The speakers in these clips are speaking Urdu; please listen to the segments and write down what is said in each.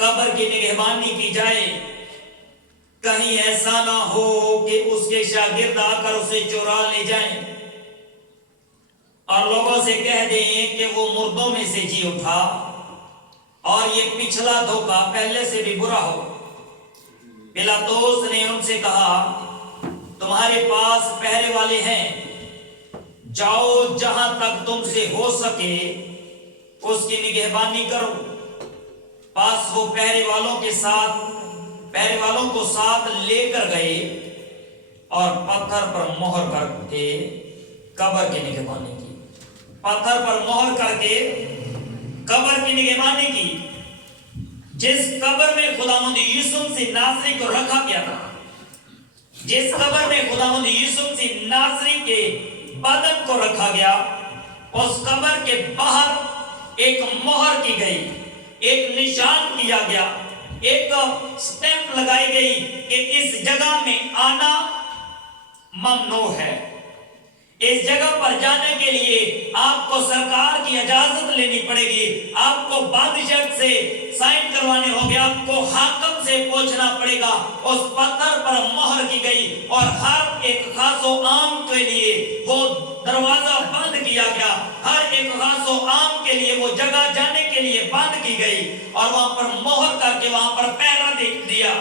قبر کی نگہبانی کی جائے، کہیں ایسا نہ ہو کہ اس کے شاگرد آ کر اسے چورا لے جائیں اور لوگوں سے کہہ دیں کہ وہ مردوں میں سے جی اٹھا، اور یہ پچھلا دھوکہ پہلے سے بھی برا ہو۔ پلاطوس نے ان سے کہا، تمہارے پاس پہرے والے ہیں، جاؤ جہاں تک تم سے ہو سکے اس کی نگہبانی کرو۔ پاس وہ پہرے والوں کو ساتھ لے کر گئے اور پتھر پر مہر کر کے قبر کی نگہبانی کی۔ پتھر پر مہر کر کے قبر کی نگہبانی کی۔ جس قبر میں خداوند یوسف مسیح ناصری کو رکھا گیا تھا، جس قبر میں خداوند یوسف مسیح ناصری کے بدن کو رکھا گیا، اس قبر کے باہر ایک مہر کی گئی، ایک نشان کیا گیا، ایک سٹیمپ لگائی گئی کہ اس جگہ میں آنا ممنوع ہے۔ اس جگہ پر جانے کے لیے آپ کو سرکار کی اجازت لینی پڑے گی، آپ کو بادشاہ سے سائن کروانے ہوں گے، آپ کو حاکم سے پوچھنا پڑے گا۔ اس پتھر پر مہر کی گئی اور ہر ایک خاص و عام کے لیے وہ دروازہ بند کیا گیا، ہر ایک خاص و عام کے لیے وہ جگہ جانے کے لیے بند کی گئی، اور وہاں پر مہر کر کے وہاں پر پہرا دیا۔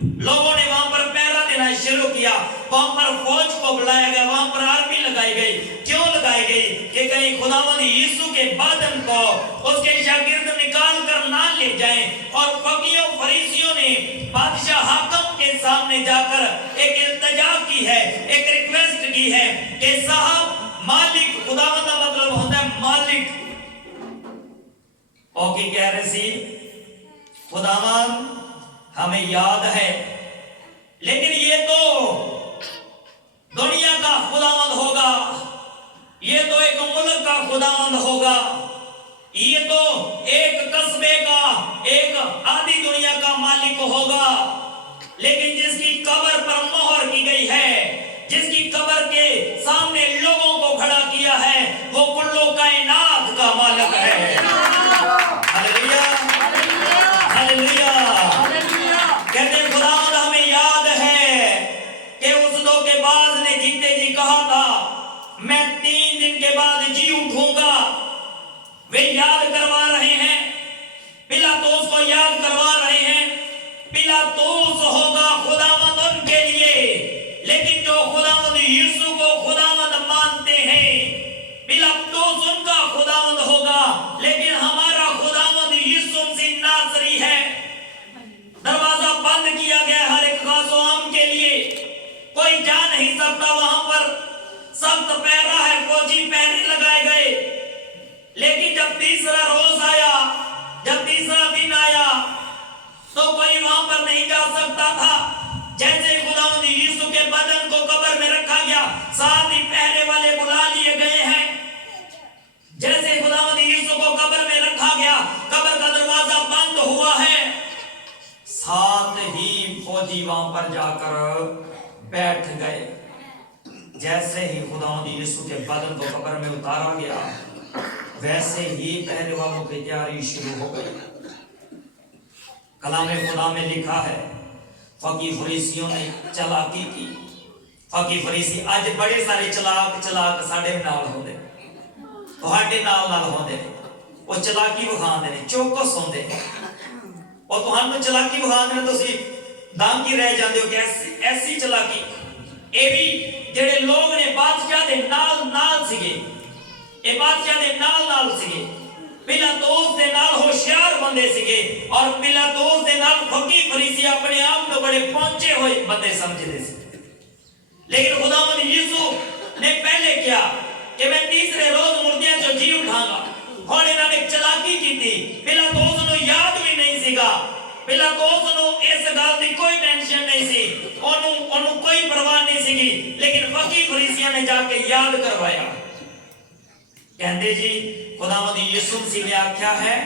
لوگوں نے وہاں پر پہرا دینا شروع کیا، وہاں پر فوج کو بلایا گیا، وہاں پر آرمی لگائی گئی۔ کیوں لگائی گئی؟ کہ کہیں خداوند یسوع کے بدن کو اس کے شاگرد نکال کر نہ لے جائیں۔ اور فقیہوں فریسیوں نے بادشاہ حاکم کے سامنے جا کر ایک التجا کی ہے، ایک ریکویسٹ کی ہے کہ صاحب مالک، خداوند کا مطلب ہوتا ہے مالک، اور کی کہہ رہے سی خداوند ہمیں یاد ہے، لیکن یہ تو دنیا کا خداوند ہوگا، یہ تو ایک ملک کا خداوند ہوگا، یہ تو ایک قصبے کا، ایک آدھی دنیا کا مالک ہوگا، لیکن جس کی قبر پر مہر کی گئی ہے، جس کی قبر کے سامنے لوگوں کو کھڑا کیا ہے، وہ کلو کائنات کا مالک ہے۔ ہلیلویا، ہلیلویا۔ کہتے ہیں خداوند ہمیں یاد ہے کہ اس دھوکے باز نے جیتے جی کہا تھا میں 3 دن کے بعد جی اٹھوں گا۔ وہ یاد کروا رہے ہیں، پلاطوس کو یاد کروا رہے ہیں۔ پلاطوس ہوگا خداوند ان کے لیے، لیکن جو خداوند یسوع کو خداوند مانتے ہیں، پلاطوس ان کا خداوند ہوگا، لیکن ہمارا خداوند یسوع مسیح ناصری ہے۔ دروازہ بند کیا گیا ہر ایک خاص و عام کے لیے، کوئی جا نہیں سکتا وہاں پر، سخت پہرا ہے، فوجی پہرے لگائے گئے۔ لیکن جب تیسرا روز آیا، جب تیسرا دن آیا، تو کوئی وہاں پر نہیں جا سکتا تھا۔ جیسے خداوند یسوع کے بدن کو قبر میں رکھا گیا، ساتھ ہی پہرے والے بلا لیے گئے ہیں۔ جیسے خداوند یسوع کو قبر میں رکھا گیا، قبر کا دروازہ بند ہوا ہے، ساتھ ہی فوجی وہاں پر جا کر بیٹھ گئے۔ جیسے ہی خداوند یسوع کے بدن کو قبر میں اتارا گیا، ویسے ہی پہرے والوں کی تیاری شروع ہو گئی۔ کلام خدا میں لکھا ہے فقی فریسیوں نے چلاکی کی۔ فقی فریسی اج بڑے سارے چلاک ساڈے نال ہوندے، تہاڈے نال ہوندے، وہ چلاکی وکھاندے نے، چوکس ہوندے، اور تہانوں چلاکی وکھاندے نے، تسی دانگی رہ جاندے ہو کہ ایسی چلاکی۔ اے بھی جڑے لوگ نے بادشاہ دے نال سیگے، اے بادشاہ دے نال سیگے، پلاطوس دے نال ہوشیار بندے سیگے، اور پلاطوس دے نال فقی فریسی اپنے آپ کو بڑے پہنچے ہوئے بندے سمجھدے سی۔ لیکن خداوند یسوع نے پہلے کیا کہ میں تیسرے روز مردیاں چوں جی اٹھاں گا۔ اور انہوں نے چلاکی کی تھی، پلاطوس نو یاد بھی نہیں سیگا، پلاطوس نو اس گل دی کوئی ٹینشن نہیں سی، انہوں کوئی پرواہ نہیں سیگی، لیکن فقی فریسیاں نے جا کے یاد کروایا۔ کہندے جی خداوند یسوع مسیح نے آکھیا ہے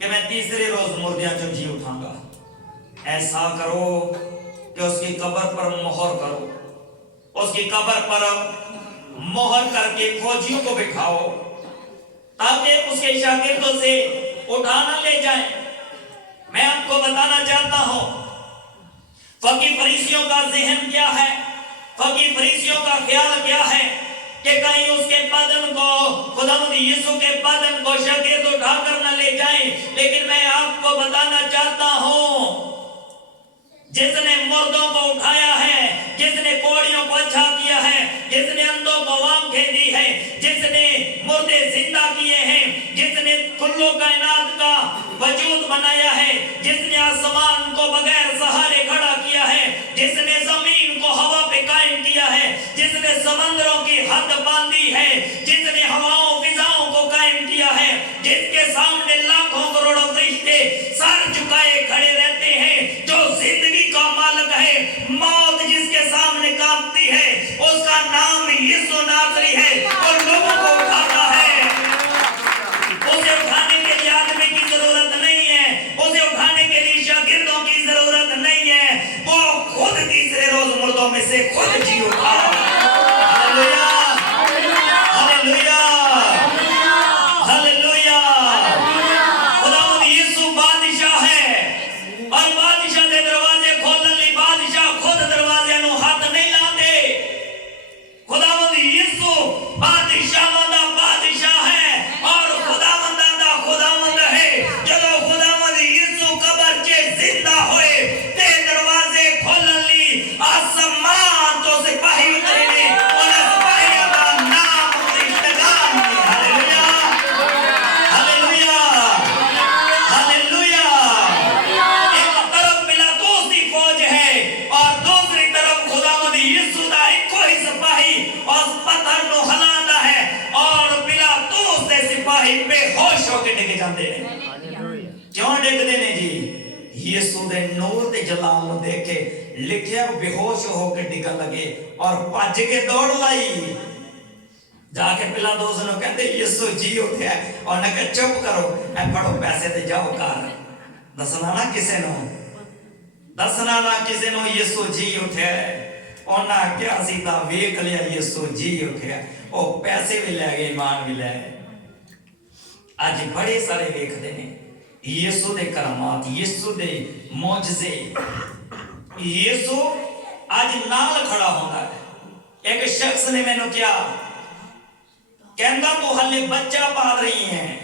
کہ میں تیسرے روز مردیاں چوں جی اٹھاں گا۔ ایسا کرو کہ اس کی قبر پر مہر کرو، اس کی قبر پر مہر کر کے فوجیوں کو بٹھاؤ، تاکہ اس کے شاگردوں سے اٹھانا لے جائیں۔ بتانا چاہتا ہوں فقی فریسیوں کا ذہن کیا ہے، فقی فریسیوں کا خیال کیا ہے کہ کہیں اس کے بدن کو خداوند یسوع کے بدن کو شاگرد اٹھا کر نہ لے جائیں. لیکن میں آپ کو بتانا چاہتا ہوں جس نے مردوں کو اٹھایا ہے، جس نے کوڑیوں کو اچھا کیا ہے، جس نے اندھوں کو آنکھیں دی ہے، جس نے مردے زندہ کیے ہیں، جس نے کلو کائنات کا وجود بنایا ہے، جس نے آسمان کو بغیر سہارے کھڑا کیا ہے، جس نے زمین کو ہوا پہ قائم کیا ہے، جس نے سمندروں کی حد باندھی ہے، جس نے ہواؤں فضاؤں کو قائم کیا ہے، جس کے سامنے لاکھوں کروڑوں فرشتے سر جھکائے کھڑے رہتے ہیں، جو زندگی کا مالک ہے، موت جس کے سامنے کانپتی ہے، اس کا نام یسوع ناصری ہے اور لوگوں کو اٹھاتا ہے. اسے اٹھانے کے لیے آدمی کی ضرورت نہیں ہے، اسے اٹھانے کے لیے شاگردوں کی ضرورت نہیں ہے، وہ خود تیسرے روز مردوں میں سے خود جی اٹھا. Hallelujah hallelujah hallelujah. خداوند یسوع بادشاہ ہے اور بادشاہ دے دروازے کھولن لئی بادشاہ خود دروازے نو ہاتھ نہیں لاندے. خداوند یسوع بادشاہاں دا بادشاہ ہے اور خداونداں دا خداوند ہے. جدوں خداوند یسوع قبر چ زندہ ہوئے تے دروازے کھولن لئی آسمان تو سپاہی اترے نے اور سپاہیاں دا نام فرشتگان نے. Hallelujah hallelujah hallelujah. ایک طرف پلاطس دی فوج ہے اور دوسری طرف خداوند یسوع دا ایکو ہی سپاہی اس پتھر نو ہلاندا ہے اور پلاطس دے سپاہی بے ہوش ہو کے ڈگ جاندے نے. کیوں ڈگدے نے جی؟ یسوع دے نور تے جلال نو دیکھ کے لکھیا بے ہوش ہو کے ڈگن لگے اور بھج کے دوڑ لائی. جا کے پلاطس نو کہندے یسوع جی اٹھیا اور نے کہا چپ کرو، اے پڑھو پیسے تے جاؤ گھر. دسنا نہ کسے نو، دسنا نہ کسے نو یسوع جی اٹھیا. اونا کیا سیدھا ویکھ لیا یسوع جی اٹھیا، او پیسے بھی لے گئے ایمان بھی لے گئے. اج بڑے سارے ویکھدے نے یسوع دے کرامات، یسوع دے معجزے. یسوع اج نال کھڑا ہوندا ہے. ایک شخص نے مینوں کیا کہندا تو ہلے بچہ پال رہی ہیں،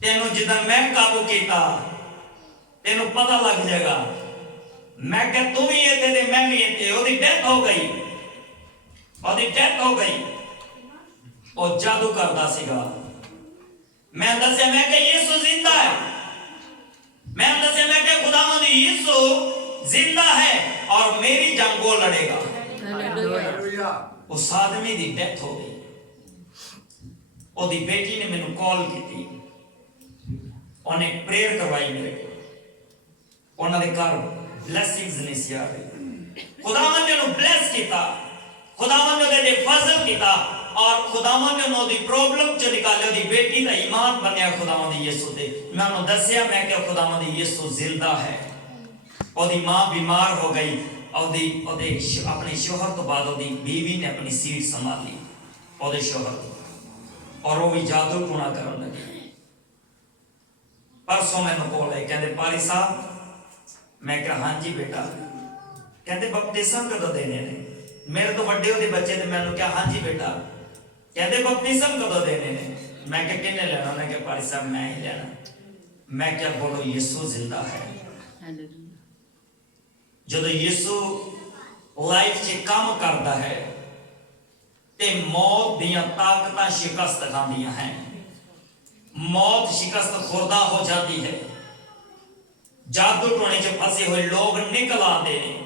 تینوں جدن میں قابو کیتا تینوں پتہ لگ جائے گا. میں کہ تو بھی یہ تے میں بھی یہ تے. وہ ڈیتھ ہو گئی، وہ ڈیتھ ہو گئی. وہ جادو کردا سیگا. میں دسیا میں کہ یسوع زندہ ہے. میں دسیا میں کہ خداوند یسوع زندہ ہے اور میری جنگ وہ لڑے گا. اس آدمی دی ڈیتھ ہو گئی. وہ دی بیٹی نے مینوں کال کی، انہیں پریئر کروائی میرے کو. انہاں دے گھر بلیسنگز نے سی آ گئی. خداوند نے انہوں بلیس کیتا، خداوند نے دے فضل کیتا اور خداوند نے انہوں دی پرابلم چ نکالے. دی بیٹی دا ایمان بنیا خداوند یسوع تے. میں انہوں دسیا میں کہ خداوند یسوع زندہ ہے. اور دی ماں بیمار ہو گئی اور دی اپنے شوہر تو بعد دی بیوی نے اپنی سیٹ سنبھالی اور دے شوہر اور وہ بھی جادو ٹونا کرن لگی. پرسوں میں کال آئی کہندے پاری صاحب. میں کہا ہاں جی بیٹا. کہندے بپتسم کدوں دینے نے؟ میرے تو بڑے ہوتے بچے تھے. میں نے کہا ہاں جی بیٹا. کہندے بپتسم کدوں دینے نے؟ میں کہا کنے لینا؟ انہوں نے کہا پاری صاحب میں ہی لینا. میں کیا بولو یسوع زندہ ہے. جدو یسوع لائف چ کام کرتا ہے تے موت دیاں طاقتاں شکست کھاندیاں ہیں. موت شکست خوردہ ہو جاتی ہے. جادو ٹونے چ پھسے ہوئے لوگ نکل آتے ہیں.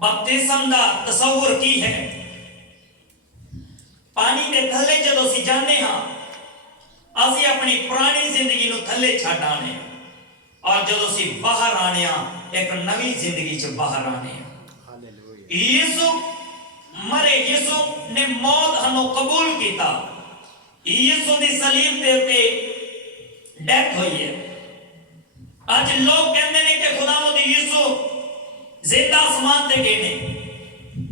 بپتسم دا تصور کی ہے؟ پانی دے تھلے جدو سی جانے ہاں اسی اپنی پرانی زندگی نو تھلے چھڈ آنے اور جدو سی باہر آنے ایک نوی زندگی چ باہر آنے. یسوع مرے، یسوع نے موت ہموں قبول کیتا. یسوع دی صلیب دے تے ڈیتھ ہوئی ہے. آج لوگ کہتے ہیں کہ خداوند یسوع زندہ آسمان تے گئے نے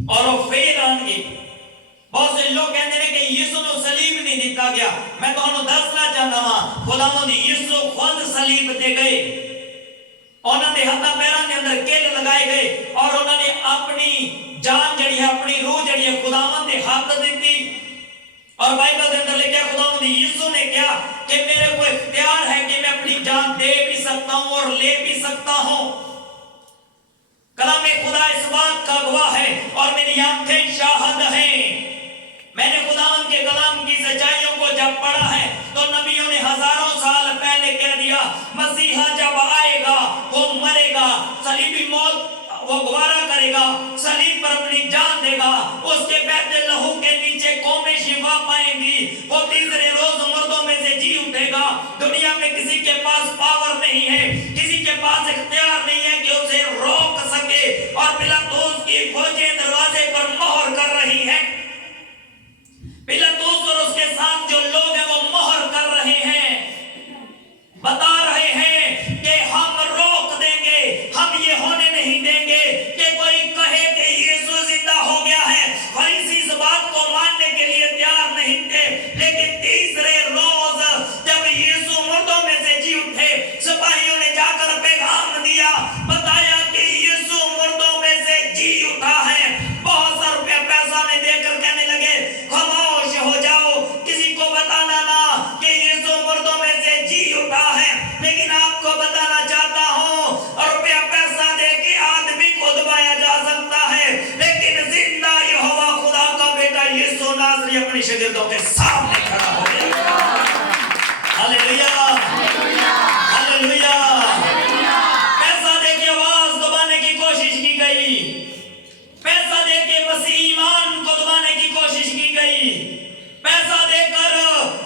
اور وہ پھر آن گے. بہت سے لوگ کہتے ہیں کہ یسوع نو صلیب نہیں دیتا گیا. میں تمہیں دسنا چاہتا ہوں خداوند یسوع خود صلیب تے گئے، انہوں نے ہاتھاں پیراں دے اندر کل لگائے گئے اور انہوں نے اپنی جان جڑی ہے، اپنی روح جڑی ہے خداوند دے ہاتھ دیتی. اور بائبل دے اندر لکھا ہے خداوند یسوع نے کہا کہ میرے کو اختیار ہے کہ میں اپنی جان دے بھی سکتا ہوں اور لے بھی سکتا ہوں. کلام خدا اس بات کا گواہ ہے اور میری آنکھیں شاہد ہیں. میں نے خداوند کے کلام کی سچائیوں کو جب پڑھا ہے تو نبیوں نے ہزاروں سال پہلے کہہ دیا مسیحا جب آئے گا وہ مرے گا، صلیبی موت وہ گوارا کرے گا، صلیب پر اپنی جان دے گا، اس کے بہتے لہو کے نیچے قومیں شفا پائیں گی، وہ تیسرے روز مردوں میں سے جی اٹھے گا. دنیا میں کسی کے پاس پاور نہیں ہے، کسی کے پاس اختیار نہیں ہے کہ اسے روک سکے. اور پلاطوس کی فوجیں دروازے پر مہر کر رہی ہیں، پلاطوس اور اس کے ساتھ جو لوگ ہیں وہ مہر کر رہے ہیں، بتا رہے ہیں کہ ہم روک دیں گے، ہم یہ ہونے نہیں دیں گے کہ کوئی کہے کہ یسوع زندہ ہو گیا ہے. فریسی اس بات کو ماننے کے لیے تیار نہیں تھے، لیکن تیسرے روز جب یسوع مردوں میں سے جی اٹھے، سپاہیوں نے جا کر پیغام دیا، بتایا کہ یسوع مردوں میں سے جی اٹھا ہے. بہت سا روپیہ پیسہ میں دے کر کہنے لگے خاموش ہو جاؤ، کسی کو بتانا نہ کہ یسوع مردوں میں سے جی اٹھا ہے. لیکن آپ کو بتانا چاہتا ہوں روپیہ پیسہ دے کے آدمی کو دبایا جا سکتا ہے، لیکن زندہ یہوہ خدا کا بیٹا یسوع ناصری اپنی شاگردوں کے سامنے کھڑا ہو گیا. ہاللیلویا، ہاللیلویا. پیسہ دے کے آواز دبانے کی کوشش کی گئی، پیسہ دے کے مسیح ایمان کو دبانے کی کوشش کی گئی، پیسہ دے کر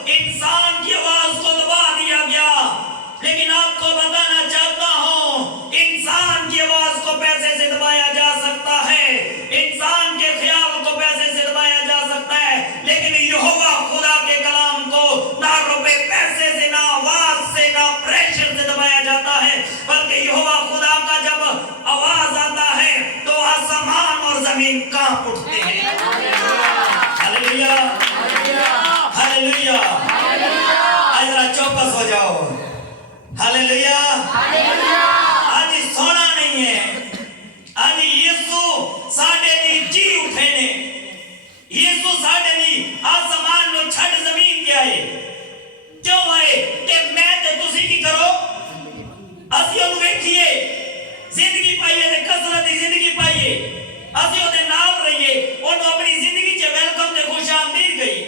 انسان کی آواز کو دبا دیا گیا. لیکن آپ کو بتانا چاہتا ہوں انسان کی آواز کو پیسے سے دبایا جا سکتا ہے، انسان کے خیال کو پیسے سے دبایا جا سکتا ہے، لیکن یہوہ خدا کے کلام کو نہ روپے پیسے سے، نہ آواز سے، نہ پریشر سے دبایا جاتا ہے، بلکہ یہوہ خدا کا جب آواز آتا ہے تو آسمان اور زمین کانپ اٹھتے ہیں. ہاللیلویا، ہاللیلویا. آج ذرا چوکس ہو جاؤ. ہاللیلویا. آج سونا نہیں ہے، آج یسوع ساڈے لیے جی اٹھے نے. یسوع ساڈے لیے آسمان نو چھڈ زمین تے آئے. کیوں آئے؟ کہ میں تے تسی کی کرو، اسی انہوں ویکھیے زندگی پائیے تے کثرت دی زندگی پائیے، اسی اودے نال رہیے، انہوں اپنی زندگی چ ویلکم تے خوش آمدید گئی.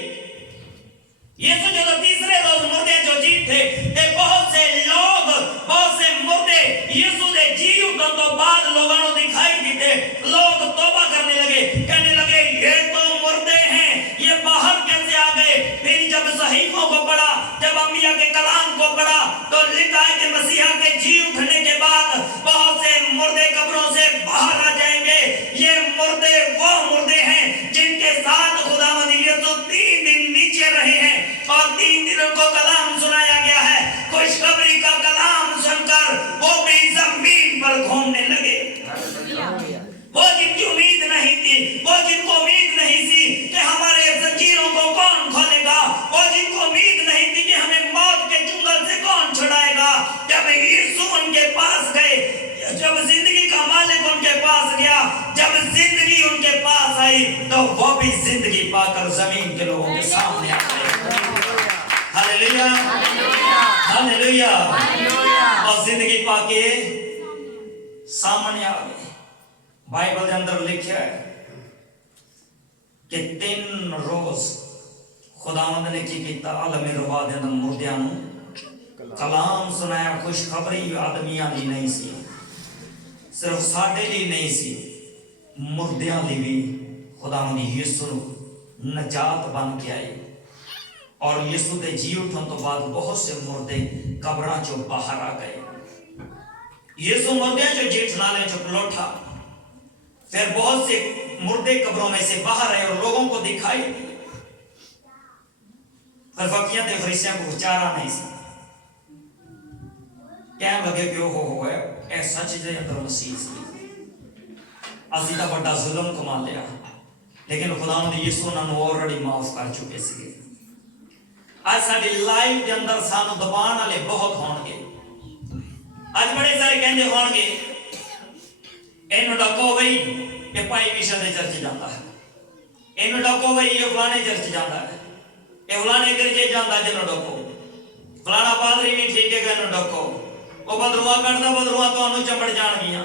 یسوع جو تیسرے روز مردے جو جی تھے تے بہت سے لوگ، بہت سے مردے یسوع دے جی اٹھن تو بعد لوگوں کو دکھائی دیتے. لوگ توبہ کرنے لگے، کہنے لگے یہ تو مردے ہیں، یہ باہر کیسے آ گئے؟ پھر جب صحیفوں کو پڑھا، جب انبیاء کے کلام کو پڑھا تو لکھا ہے کہ مسیحا کے جی اٹھنے کے بعد بہت سے مردے قبروں سے باہر آ جائیں گے. یہ مردے وہ مردے ہیں جن کے ساتھ خداوند یسوع 3 دن نیچے رہے ہیں اور 3 دن ان کو کلام سنایا گیا ہے. خوشخبری کا کلام سن کر وہ بھی زمین پر گھومنے لگے. وہ جن کی امید نہیں تھی، وہ جن کو امید نہیں تھی کہ ہمارے زنجیروں کو کون کھولے گا، وہ جن کو امید نہیں تھی کہ ہمیں موت کے چنگل سے کون چھڑائے گا، جب یسوع ان کے پاس گئے، جب زندگی کا مالک ان کے پاس گیا، جب زندگی ان کے پاس آئی تو وہ بھی زندگی پا کر زمین کے لوگوں کے سامنے آ گئے. ہاللیلویا، ہاللیلویا. اور زندگی پا کے سامنے آ گئے. بائبل کے اندر لکھا ہے کہ 3 روز خداوند نے کی کیتا عالم روا دے اندر مردیاں نوں کلام سنایا. خوشخبری آدمیاں دی نہیں سی، صرف ساڈے لیے نہیں سی، مردیاں لیے بھی خداوند یسوع نجات بن کے آئی. اور یسوع دے جی اٹھن تو بعد بہت سے مردے قبراں چوں باہر آ گئے. یسوع مردیاں چوں جیٹھ نالے چوں پلوٹھا، پھر بہت سے مردے قبروں میں سے باہر آئے اور لوگوں کو دکھائی دی. پر فقیہ تے فریسیاں کو چارہ نہیں سی. کہنے لگے کہ وہ ہے اے سچ دے اندر مسیح سی، اسی دا بڑا ظلم کما لیا، لیکن خداوند یسوع انہاں نوں آلریڈی معاف کر چکے سی. ਅੱਜ ਸਾਡੀ ਲਾਈਫ ਦੇ ਅੰਦਰ ਸਾਨੂੰ ਦਬਾਉਣ ਵਾਲੇ ਬਹੁਤ ਹੋਣਗੇ। ਅੱਜ ਬੜੇ ਸਾਰੇ ਕਹਿੰਦੇ ਹੋਣਗੇ ਇਹਨੂੰ ਡੱਕੋ ਬਈ ਇਹ ਭਾਈ ਵਿਸ਼ਾ ਦੇ ਚਰਚ ਜਾਂਦਾ ਹੈ, ਇਹਨੂੰ ਡੱਕੋ ਬਈ ਇਹ ਫਲਾਣੇ ਚਰਚ ਜਾਂਦਾ ਹੈ, ਇਹ ਫਲਾਣੇ ਗਿਰਜੇ ਜਾਂਦਾ, ਜਿਹਨੂੰ ਡੱਕੋ। ਫਲਾਣਾ ਪਾਦਰੀ ਵੀ ਠੀਕ ਹੈ, ਇਹਨੂੰ ਡੱਕੋ। ਉਹ ਬਦਰੂਆ ਕੱਢਦਾ, ਬਦਰੂਆ ਤੁਹਾਨੂੰ ਚੰਬੜ ਜਾਣਗੀਆਂ।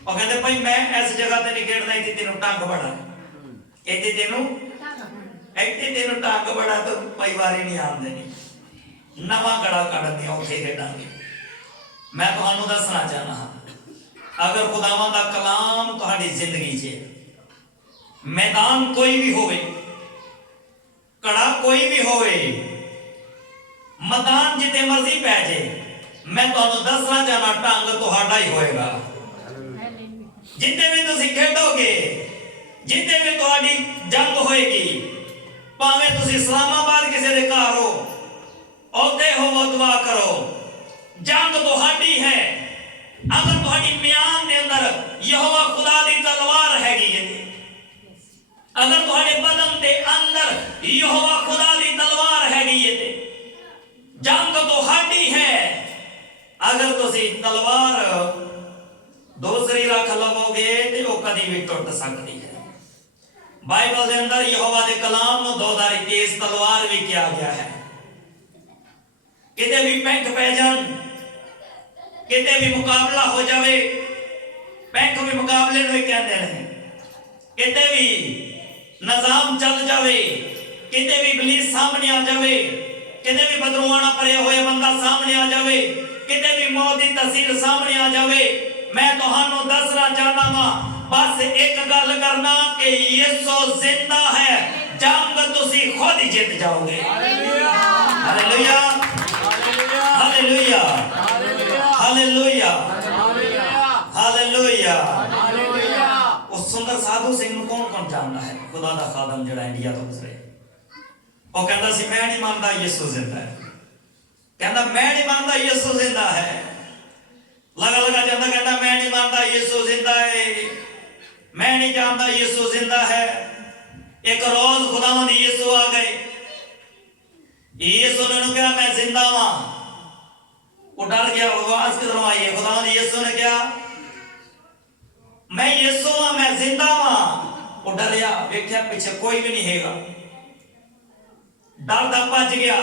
ਉਹ ਕਹਿੰਦੇ ਭਾਈ ਮੈਂ ਇਸ ਜਗ੍ਹਾ ਤੇ ਨਹੀਂ ਖੇਡਦਾ, ਇੱਥੇ ਤੈਨੂੰ ਟੰਗ ਬੜਾ, ਇੱਥੇ ਤੈਨੂੰ ਐਡੇ ਤੈਨੂੰ ਟੰਗ ਬੜਾ ਤਾਂ ਕਈ ਵਾਰੀ ਨਹੀਂ ਆਉਂਦੇ ਨਹੀਂ ਨਵਾਂ ਗੜਾ ਕੱਢਦੇ ਉੱਥੇ ਖੇਡਾਂਗੇ। ਮੈਂ ਤੁਹਾਨੂੰ ਦੱਸਣਾ ਚਾਹਨਾ ਹਾਂ ਅਗਰ ਖੁਦਾਵਾਂ ਦਾ ਕਲਾਮ ਤੁਹਾਡੀ ਜ਼ਿੰਦਗੀ 'ਚ ਮੈਦਾਨ ਕੋਈ ਵੀ ਹੋਵੇ ਕੜਾ ਕੋਈ ਵੀ ਹੋਵੇ ਮੈਦਾਨ ਜਿੱਥੇ ਮਰਜ਼ੀ ਪੈ ਜੇ ਮੈਂ ਤੁਹਾਨੂੰ ਦੱਸਣਾ ਚਾਹਨਾ ਢੰਗ ਤੁਹਾਡਾ ਹੀ ਹੋਏਗਾ। ਜਿੱਥੇ ਵੀ ਤੁਸੀਂ ਖੇਡੋਗੇ ਜਿੱਥੇ ਵੀ ਤੁਹਾਡੀ ਜੰਗ ਹੋਏਗੀ ਭਾਵੇਂ ਤੁਸੀਂ ਇਸਲਾਮਾਬਾਦ ਕਿਸੇ ਦੇ ਘਰ ਹੋ ਉੱਥੇ ਹੋਵੋ ਦੁਆ ਕਰੋ ਜੰਗ ਤੁਹਾਡੀ ਹੈ। ਅਗਰ ਤੁਹਾਡੀ ਮਿਆਨ ਦੇ ਅੰਦਰ ਯਹੋਵਾ ਖੁਦਾ ਦੀ ਤਲਵਾਰ ਹੈਗੀ ਹੈ ਅਗਰ ਤੁਹਾਡੇ ਬਦਨ ਦੇ ਅੰਦਰ ਯਹੋਵਾ ਖੁਦਾ ਦੀ ਤਲਵਾਰ ਹੈਗੀ ਹੈ ਤੇ ਜੰਗ ਤੁਹਾਡੀ ਹੈ। ਅਗਰ ਤੁਸੀਂ ਤਲਵਾਰ ਦੂਸਰੀ ਰੱਖ ਲਵੋਗੇ ਤੇ ਉਹ ਕਦੀ ਵੀ ਟੁੱਟ ਸਕਦੀ ਹੈ। ਬਾਈਬਲ ਦੇ ਅੰਦਰ ਯਹੋਵਾ ਦੇ ਕਲਾਮ ਨੂੰ ਦੋਧਾਰੀ ਤੇਜ਼ ਤਲਵਾਰ ਵੀ ਕਿਹਾ ਗਿਆ ਹੈ। ਕਿਤੇ ਵੀ ਪੈਂਕ ਪੈ ਜਾਣ ਕਿਤੇ ਵੀ ਮੁਕਾਬਲਾ ਹੋ ਜਾਵੇ ਪੈਂਕ ਵੀ ਮੁਕਾਬਲੇ ਨੂੰ ਹੀ ਕਹਿੰਦੇ ਨੇ ਕਿਤੇ ਵੀ ਨਿਜ਼ਾਮ ਚੱਲ ਜਾਵੇ ਕਿਤੇ ਵੀ ਪੁਲਿਸ ਸਾਹਮਣੇ ਆ ਜਾਵੇ ਕਿਤੇ ਵੀ ਬਦਰੂਆਣਾ ਭਰਿਆ ਹੋਇਆ ਬੰਦਾ ਸਾਹਮਣੇ ਆ ਜਾਵੇ ਕਿਤੇ ਵੀ ਮੌਤ ਦੀ ਤਸਵੀਰ ਸਾਹਮਣੇ ਆ ਜਾਵੇ ਮੈਂ ਤੁਹਾਨੂੰ ਦੱਸਣਾ ਚਾਹਨਾ ਹਾਂ ਬਸ ਇੱਕ ਗੱਲ ਕਰਨਾ ਕਿ ਯਿਸੂ ਜ਼ਿੰਦਾ ਹੈ ਜੰਗ ਤੁਸੀਂ ਖੁਦ ਜਿੱਤ ਜਾਓਗੇ। ਹਾਲੇਲੂਇਆ ਹਾਲੇਲੂਆ ਹਾਲੇਲੂਆ ਹਾਲੇਲੂਆ ਹਾਲੇਲੂਆ। ਉਸ ਸੁੰਦਰ ਸਾਧੂ ਸਿੰਘ ਨੂੰ ਕੌਣ ਜਾਣਦਾ ਹੈ ਖੁਦਾ ਦਾ ਖਾਦਮ ਜਿਹੜਾ ਇੰਡੀਆ ਤੋਂ ਗੁਜ਼ਰੇ ਉਹ ਕਹਿੰਦਾ ਸੀ ਮੈਂ ਨਹੀਂ ਮੰਨਦਾ ਯਿਸੂ ਜ਼ਿੰਦਾ ਹੈ ਕਹਿੰਦਾ ਮੈਂ ਨਹੀਂ ਮੰਨਦਾ ਯਿਸੂ ਜ਼ਿੰਦਾ ਹੈ ਲਗਾ ਜਾਂਦਾ ਕਹਿੰਦਾ ਮੈਂ ਨਹੀਂ ਮੰਨਦਾ ਯਿਸੂ ਜ਼ਿੰਦਾ ਹੈ ਮੈਂ ਨਹੀਂ ਜਾਣਦਾ ਯਿਸੂ ਜ਼ਿੰਦਾ ਹੈ। ਇੱਕ ਰੋਜ਼ ਖੁਦਾਵੰਦ ਦੀ ਯਿਸੂ ਆ ਗਏ ਯਿਸੂ ਨੇ ਕਿਹਾ ਮੈਂ ਜ਼ਿੰਦਾ ਹਾਂ ਉਹ ਡਰ ਗਿਆ ਆਵਾਜ਼ ਕਿਧਰੋਂ ਆਈ ਹੈ ਖੁਦਾਵੰਦ ਯਿਸੂ ਨੇ ਕਿਹਾ ਮੈਂ ਯਿਸੂ ਹਾਂ ਮੈਂ ਜ਼ਿੰਦਾ ਹਾਂ ਉਹ ਡਰਿਆ ਵੇਖਿਆ ਪਿੱਛੇ ਕੋਈ ਵੀ ਨਹੀਂ ਹੈਗਾ ਡਰਦਾ ਭੱਜ ਗਿਆ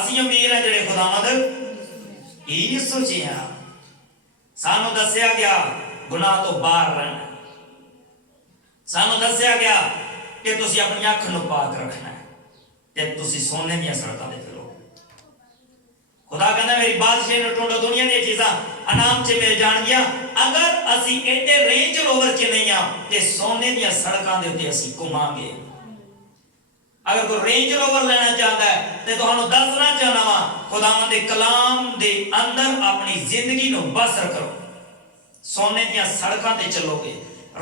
ਅਸੀਂ ਅਮੀਰ ਹਾਂ ਜਿਹੜੇ ਖੁਦਾਵੰਦ ਯਿਸੂ ਜੀ ਹਾਂ। ਸਾਨੂੰ ਦੱਸਿਆ ਗਿਆ ਗੁਨਾਹ ਤੋਂ ਬਾਹਰ ਰਹਿਣਾ, ਸਾਨੂੰ ਦੱਸਿਆ ਗਿਆ ਕਿ ਤੁਸੀਂ ਆਪਣੀ ਅੱਖ ਨੂੰ ਪਾਕ ਰੱਖਣਾ ਹੈ ਤੇ ਤੁਸੀਂ ਸੋਨੇ ਦੀਆਂ ਸੜਕਾਂ ਤੇ ਫਿਰੋ। ਖੁਦਾ ਕਹਿੰਦਾ ਮੇਰੀ ਬਾਦਸ਼ਾਹੀ ਨੂੰ ਟੋੜੋ, ਦੁਨੀਆ ਦੀਆਂ ਚੀਜ਼ਾਂ ਇਨਾਮ 'ਚ ਮਿਲ ਜਾਣਗੀਆਂ ਅਗਰ ਅਸੀਂ ਇਹਦੇ ਰੇਂਜ ਰੋਵਰ 'ਚ ਨਹੀਂ ਆ ਤੇ ਸੋਨੇ ਦੀਆਂ ਸੜਕਾਂ ਦੇ ਉੱਤੇ ਅਸੀਂ ਘੁੰਮਾਂਗੇ। ਅਗਰ ਕੋਈ ਰੇਂਜ ਰੋਵਰ ਲੈਣਾ ਚਾਹਦਾ ਹੈ ਤੇ ਤੁਹਾਨੂੰ ਦੱਸਣਾ ਚਾਹਨਾ ਵਾ ਖੁਦਾਵੰਦ ਦੇ ਕਲਾਮ ਦੇ ਅੰਦਰ ਆਪਣੀ ਜ਼ਿੰਦਗੀ ਨੂੰ ਬਸਰ ਕਰੋ, ਸੋਨੇ ਦੀਆਂ ਸੜਕਾਂ ਤੇ ਚੱਲੋਗੇ,